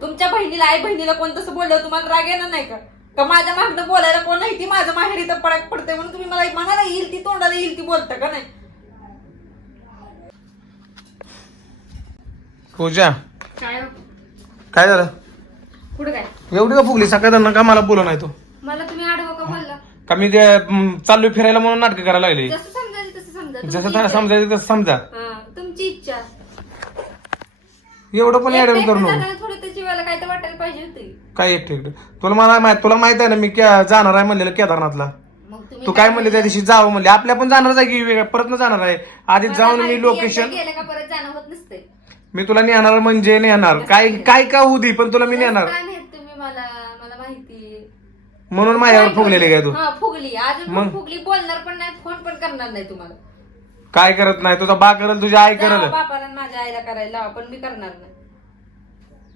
तुमच्या बहिणीला आई बहिणीला कोण तसं बोललं तुम्हाला राग येणार नाही का माझ्या मागणं बोलायला कोण नाही ती माझ्या माहेरी तर पडक पडते म्हणून तुम्ही मला मनाला येईल ती तोंडाला येईल ती बोलता का नाही. पूजा काय काय झालं पुढे काय एवढी का फुगली सकाळ का मला बोलू नाही तू मला तुम्ही आडवं का बोलला का मी चाललोय फिरायला म्हणून नाटक करायला लागले जसं समजायचं तसं समजा जसं त्याला समजायचं तसं समजा तुमची इच्छा एवढं पण ऍडमिट करू नको थोडं त्याची वेळेला काय तर वाटायला पाहिजे होती काय एकटे तुला माहित आहे ना मी जाणार आहे म्हणलेलं केदारनाथला मग तू काय म्हणले त्या दिवशी जावं म्हणले आपल्या पण जाणारच आहे की वेगळ्या परत न जाणार आहे आधीच जाऊन मी लोकेशन गेलं का परत जाणं होत नसते मी तुला नेणार म्हणजे नेणार काय काय का होऊ दे पण तुला मी नेणार काय नाही तुम्ही मला माहिती म्हणून माझ्यावर फुगलेले काय तू फुगली अजून फुगली बोलणार पण नाही फोन पण करणार नाही तुम्हाला काय करत नाही तुझा बा करल तुझी आई करल बापाला माझ्या आईला करायला पण मी करणार नाही